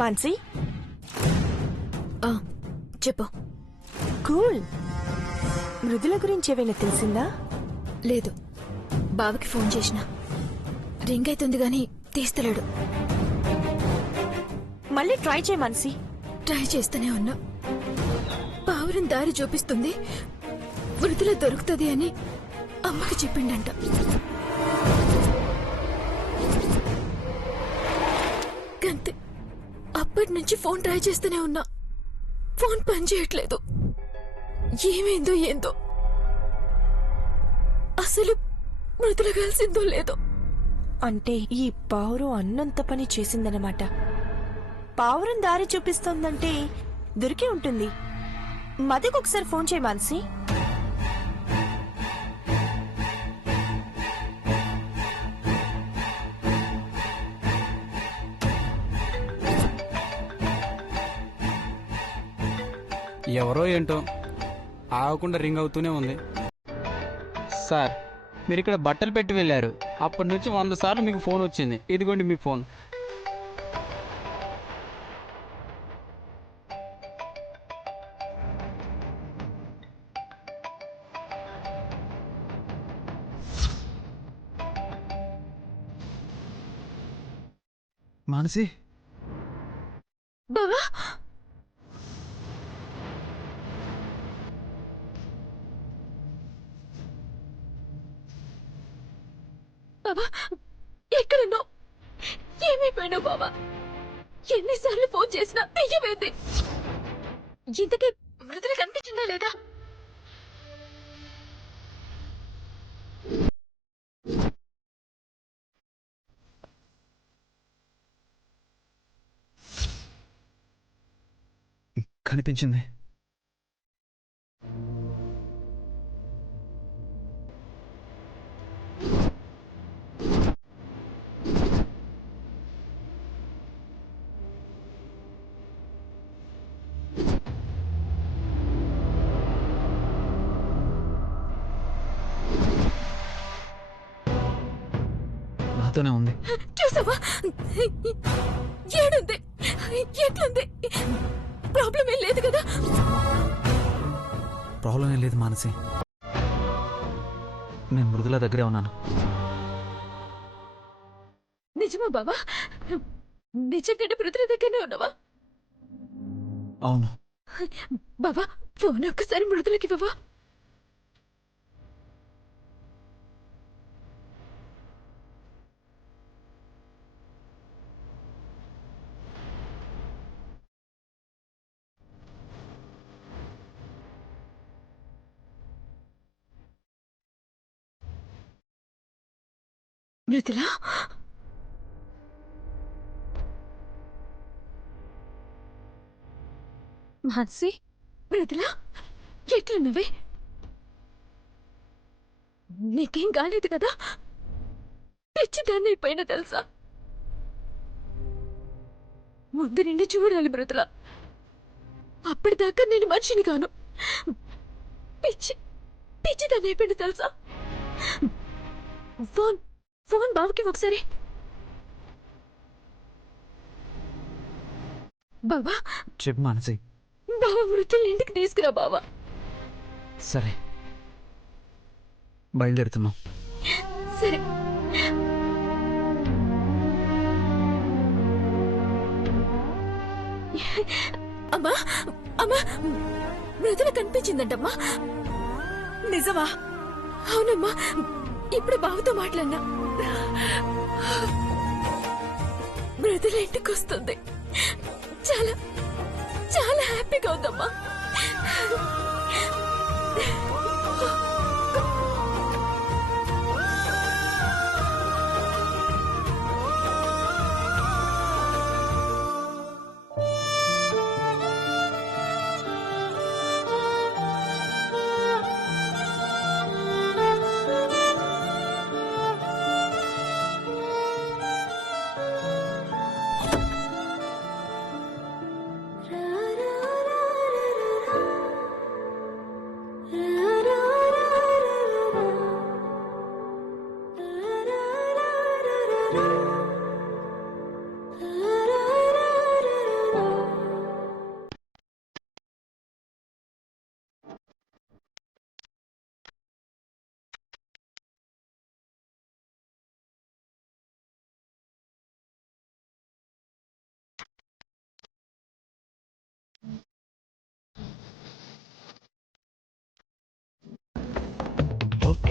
మాన్సి చెప్పు. కూల్. మృదుల గురించి ఏమైనా తెలిసిందా? లేదు, బావకి ఫోన్ చేసిన రింగ్ అవుతుంది గాని తీస్తలేడు. మళ్ళీ ట్రై చేయి మాన్సి. ట్రై చేస్తూనే ఉన్నా. పావురం దారి చూపిస్తుంది, మృదుల దొరుకుతుంది అని అమ్మకి చెప్పిండంట. గంతే. అప్పటి నుంచి ఫోన్ ట్రై చేస్తూనే ఉన్నా, ఫోన్ పనిచేయట్లేదు. ఏమైందో ఏందో, అసలు మృదుల కలిసిందో లేదో. అంటే ఈ పావురం అన్నంత పని చేసిందన్నమాట. పావురం దారి చూపిస్తోందంటే దొరికే ఉంటుంది. మదికి ఒకసారి ఫోన్ చేయి మాన్సి. ఎవరో ఏంటో ఆగకుండా రింగ్ అవుతూనే ఉంది. సార్, మీరు ఇక్కడ బట్టలు పెట్టి వెళ్ళారు. అప్పటి నుంచి 100 సార్లు మీకు ఫోన్ వచ్చింది. ఇదిగోండి మీ ఫోన్. మానసి, బావా, బావా ఎక్కడున్నావు? ఏమైపోయినావు బావా? ఎన్నిసార్లు ఫోన్ చేసినా దెయ్యమైంది. ఇంతకీ మృదుల కనిపించిందా లేదా? కనిపించింది. నాతోనే ఉంది. చూసావా? ఏడుంది? ఎట్లుంది? ప్రాబ్లం ఏం లేదు కదా? ప్రాబ్లం ఏం లేదు మానసి. నేను మృదుల దగ్గరే ఉన్నాను. నిజమా బావా? నిజంగానే మృదుల దగ్గరనే ఉన్నావా? అవును. బావా, ఫోన్ ఒక్కసారి మృదులకి బావా. మృదుల, మాన్సి, మృదుల ఎట్లున్నవే? నీకేం కాలేదు కదా? పిచ్చిదాన్ని అయిపోయినా తెలుసా? ముందు నిన్ను చూడాలి మృదుల. అప్పటిదాకా నేను మనిషిని కాను. పిచ్చిదాన్ని అయిపోయినా తెలుసా? ఫోన్ ఫోన్ బావకి ఒకసారి. బావా, చెప్పు మానసి. బావా మృతుల్ని ఇంటికి తీసుకురా బావా. సరే, బయలుదేరుతున్నాం. సరే. అమ్మా, అమ్మా, మృదుల కనిపించిందంటమ్మా. నిజమా? అవునమ్మా, ఇప్పుడు బావతో మాట్లాడినా. మృదుల ఇంటికి వస్తుంది. చాలా చాలా హ్యాపీగా ఉందమ్మా.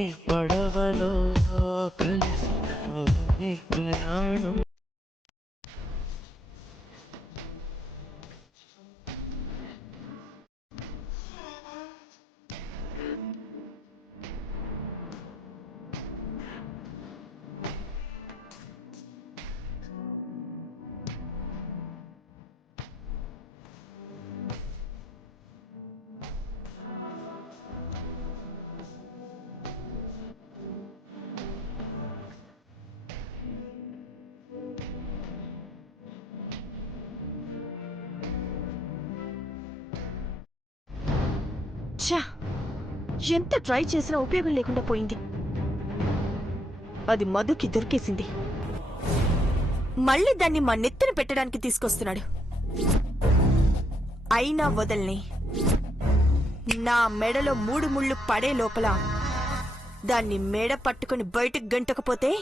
ఈ పడవలో కలిసి ఈ ప్రయాణం. ఛా! ఎంత ట్రై చేసినా ఉపయోగం లేకుండా పోయింది. అది మధుకి దొరికేసింది. మళ్ళీ దాన్ని మా నెత్తిన పెట్టడానికి తీసుకొస్తున్నాడు. అయినా వదల్ని. నా మెడలో 3 ముళ్ళు పడే లోపల దాన్ని మెడ పట్టుకుని బయటకు గంటకపోతే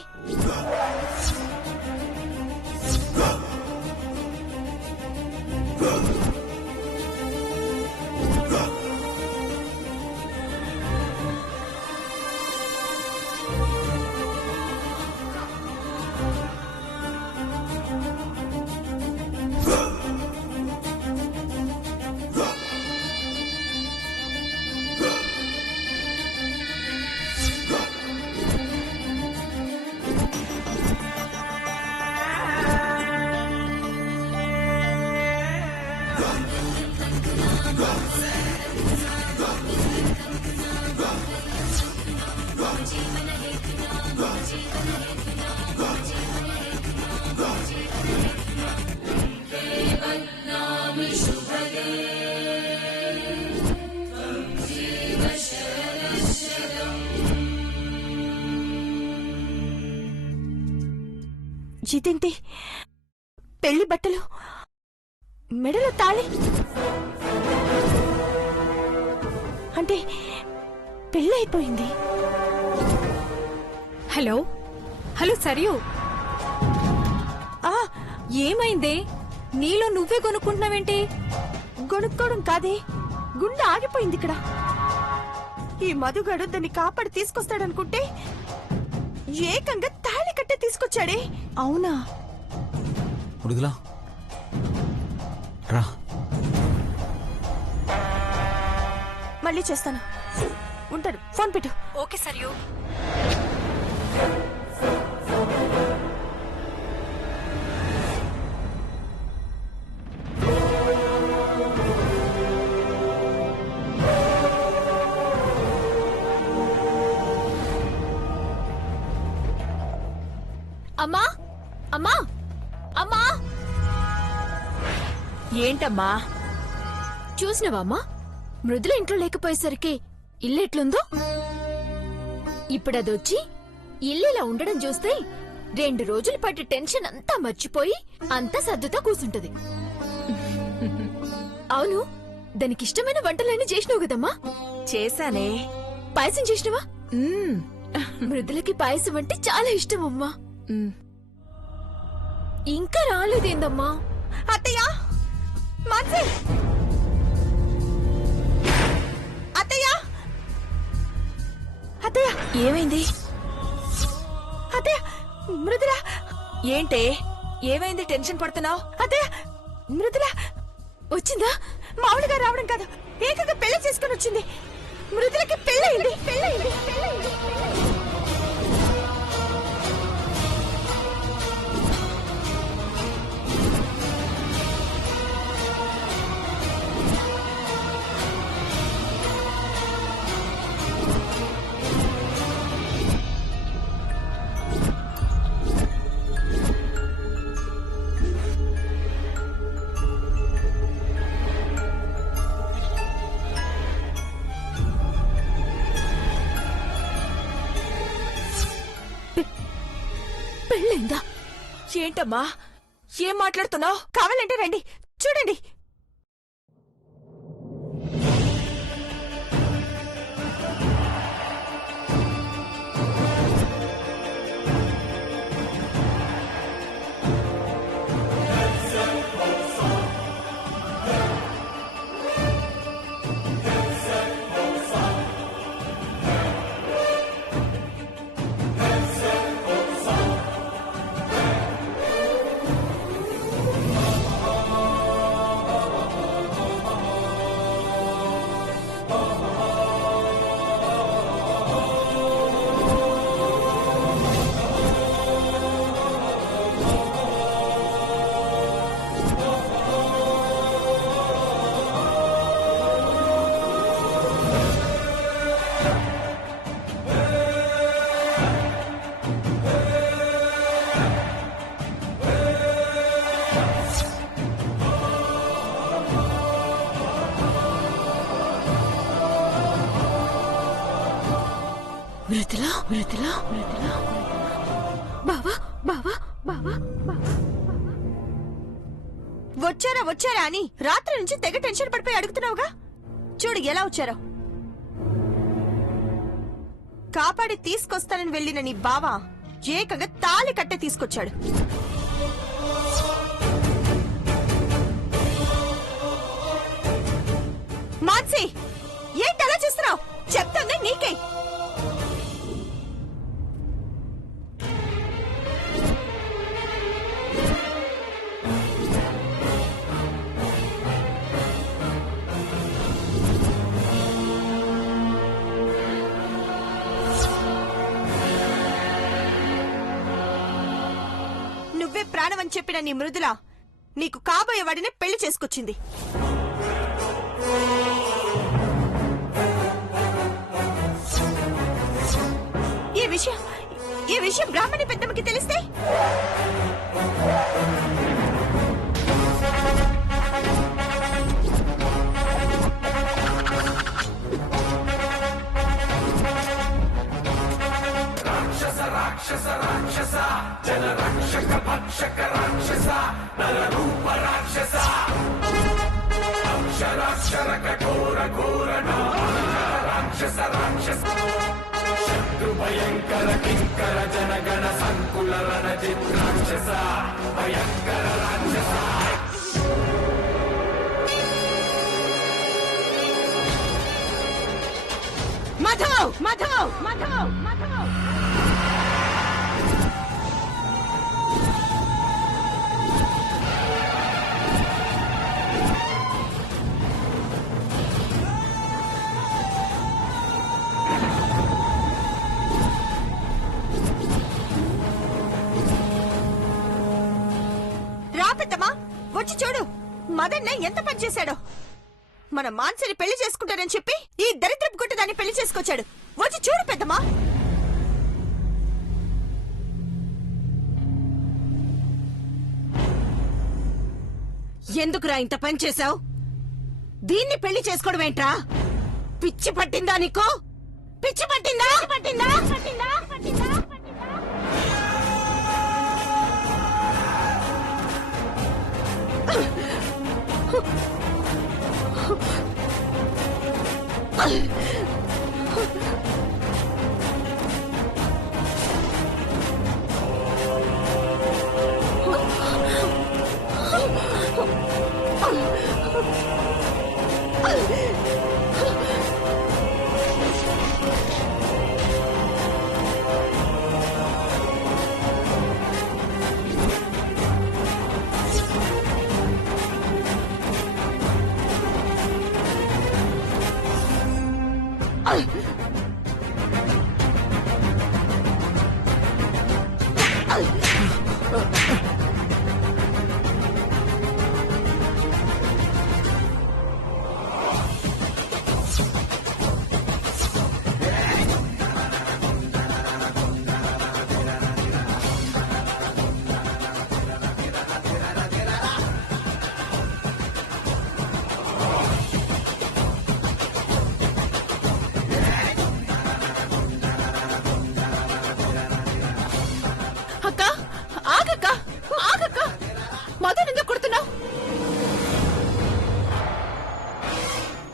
ఇదేంటి? పెళ్లి బట్టలు, మెడలో తాళి, అంటే పెళ్లి అయిపోయింది. హలో హలో సరియు, ఆ ఏమైందే? నీలో నువ్వే కొనుక్కుంటున్నావేంటి? గొనుక్కోవడం కాదే, గుండె ఆగిపోయింది ఇక్కడ. ఈ మధుగాడు దాన్ని కాపాడి తీసుకొస్తాడనుకుంటే ఏకంగా తాళి కట్టే తీసుకొచ్చాడే. అవునా? మృదులా రా. మళ్ళీ చేస్తాను. ఉంటాడు. ఫోన్ పెట్టు. ఓకే సరియు. అమ్మా అమ్మా అమ్మా! ఏంటమ్మా? చూసినవా అమ్మా, మృదుల ఇంట్లో లేకపోయేసరికి ఇల్లు ఎట్లుందో? ఇప్పుడదొచ్చి ఇల్లు ఇలా ఉండడం చూస్తే 2 రోజులు పట్టి టెన్షన్ అంతా మర్చిపోయి అంతా సర్దుతా కూసుంటది. అవును, దానికిష్టమైన వంటలన్నీ చేసినావు కదమ్మా? చేశానే. పాయసం చేసినవా? మృదులకి పాయసం అంటే చాలా ఇష్టం అమ్మా. ఇంకా రాలేదేందమ్మా? అత్తయ్య! మాన్సి! అత్తయ్య! అత్తయ్య! ఏమైంది? అత్తయ్య! మృదుల! ఏంటే? ఏమైంది? టెన్షన్ పడుతున్నావు? అత్తయ్య! మృదుల వచ్చిందా? మామూలుగా రావడం కాదు, ఏకంగా పెళ్లి చేసుకుని వచ్చింది. మృదులకి పెళ్ళయింది. పెళ్ళయింది. పెళ్ళైందా? ఏంటమ్మా, ఏం మాట్లాడుతున్నావు? కావాలంటే రండి, చూడండి. మృదులా బావా బావా బావా బావా వచ్చారా వచ్చారా అని రాత్రి నుంచి తెగ టెన్షన్ పడిపోయి అడుగుతున్నావుగా. చూడు ఎలా వచ్చారో. కాపాడి తీసుకొస్తానని వెళ్ళిన నీ బావ ఏకంగా తాళి కట్టే తీసుకొచ్చాడు. మాన్సి, ఏంటి అలా చేస్తున్నావు? చెప్తుంది నీకే. నువ్వే ప్రాణమని చెప్పిన నీ మృదుల నీకు కాబోయే వాడిని పెళ్లి చేసుకొచ్చింది. ఈ విషయం బ్రాహ్మణి పెద్దమ్మకి తెలిస్తే రాక్షస రాక్షస జన రక్షక భక్షక రాక్షస నర రూప రాక్షస అక్షరాక్షర కఠోర ఘోర రాక్షస రాక్షస శత్రు భయంకర కింకర జనగణ సంకుల రణజిత్ రాక్షస భయంకర రాక్షస. మాధవ్ మాధవ్ మాధవ్ మాధవ్ వచ్చి చూడు, మదన్న ఎంత పని చేశాడో. మన మాన్సిని పెళ్లి చేసుకుంటానని చెప్పి ఈ దరిద్రపు గుట్ట దాన్ని పెళ్లి చేసుకొచ్చాడు. వచ్చి చూడు పెద్దమ్మా. ఎందుకురా ఇంత పని చేశావు? దీన్ని పెళ్లి చేసుకోవడం ఏంట్రా? పిచ్చి పట్టిందా నీకు? పిచ్చి పట్టిందా? పట్టిందా? పట్టిందా? పట్టిందా?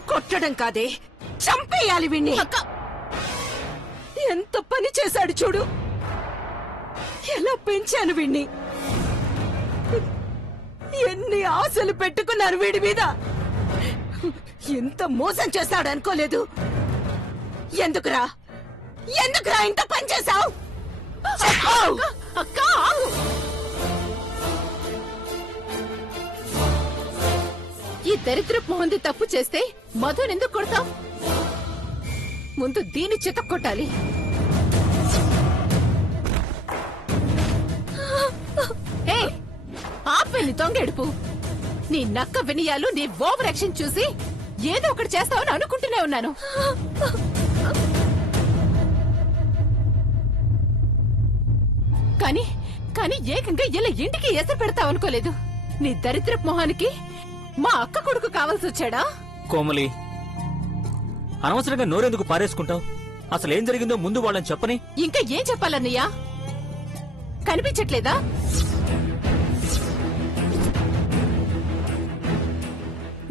కొట్టడం కాదే, చంపేయాలి వీణ్ణి. ఎంత పని చేశాడు చూడు. ఎలా పెంచాను వీణ్ణి. ఎన్ని ఆశలు పెట్టుకున్నాను వీడి మీద. ఎంత మోసం చేస్తాడు అనుకోలేదు. ఎందుకురా ఎందుకురా ఇంత పని చేశావు? ఈ దరిద్రపు మొహంది తప్పు చేస్తే మధుని ఎందుకు కొడతావు? ముందు దీన్ని చిత కొట్టాలి. ఆపేని దొంగెడుపు. నీ నక్క వినయాలు, నీ ఓవర్ యాక్షన్ చూసి ఏదో ఒకటి చేస్తావని అనుకుంటూనే ఉన్నాను. కానీ కానీ ఏకంగా ఇలా ఇంటికి ఎసరు పెడతావు అనుకోలేదు. నీ దరిద్రపు మొహానికి మా అక్క కొడుకు కావాల్సి వచ్చాడా? కోమలి, అనవసరంగా నోరెందుకు పారేసుకుంటావు? అసలు ఏం జరిగిందో ముందు వాళ్ళని చెప్పని. ఇంకా ఏం చెప్పాలన్నయ్యా? కనిపించట్లేదా?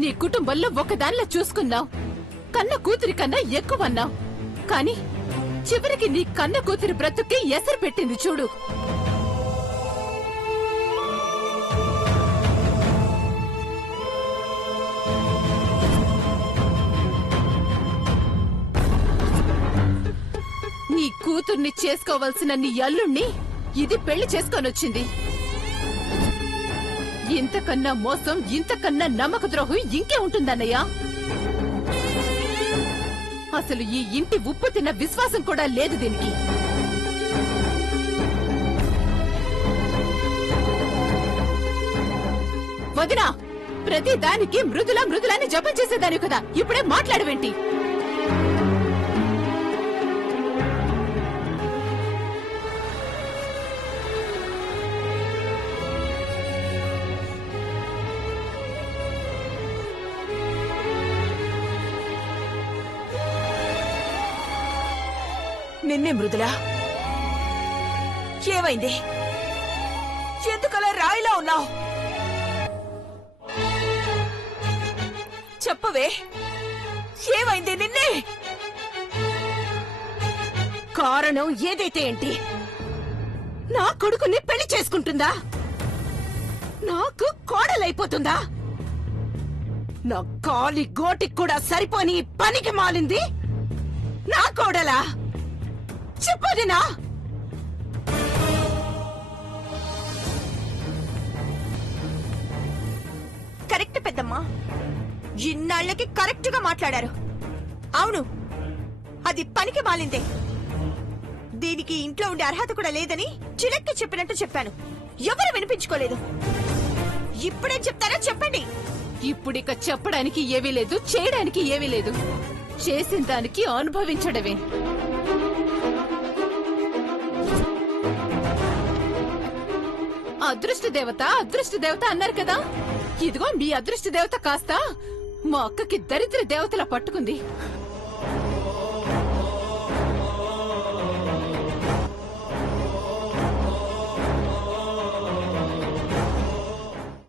నీ కుటుంబంలో ఒకదానిలా చూసుకున్నావు. కన్న కూతురి కన్నా ఎక్కువన్నావు. కాని చివరికి నీ కన్న కూతురి బ్రతుక్కి ఎసరు పెట్టింది చూడు. నీ కూతుర్ని చేసుకోవాల్సిన నీ అల్లుణ్ణి ఇది పెళ్లి చేసుకొనొచ్చింది. ఇంతకన్నా మోసం, ఇంతకన్నా నమ్మక ద్రోహం ఇంకే ఉంటుందన్నయ్యా? అసలు ఈ ఇంటి ఉప్పు తిన్న విశ్వాసం కూడా లేదు దీనికి. వదినా, ప్రతి దానికి మృదులా మృదులాని జపం చేసేదాని కదా, ఇప్పుడే మాట్లాడవేంటి? నిన్నే మృదులా, ఏమైంది? ఎందుకలా రాయిలా ఉన్నావు? చెప్పవే, ఏమైంది నిన్నే? కారణం ఏదైతే ఏంటి? నా కొడుకుని పెళ్లి చేసుకుంటుందా? నాకు కోడలైపోతుందా? నా కాలి గోటికి కూడా సరిపోని పనికి మాలింది నా కోడలా? చెప్పదినా? కరెక్ట్ పెద్దమ్మా, ఇన్నాళ్ళకి కరెక్ట్ గా మాట్లాడారు. అవును, అది పనికి మాలిందే. దీనికి ఇంట్లో ఉండే అర్హత కూడా లేదని చిలక్కి చెప్పినట్టు చెప్పాను. ఎవరు వినిపించుకోలేదు. ఇప్పుడేం చెప్తారో చెప్పండి. ఇప్పుడిక చెప్పడానికి ఏమీ లేదు, చేయడానికి ఏమీ లేదు. చేసిన దానికి అనుభవించడమే. అదృష్ట దేవత, అదృష్ట దేవత అన్నారు కదా. ఇదిగో మీ అదృష్ట దేవత కాస్త మా అక్కకి దరిద్ర దేవతలా పట్టుకుంది.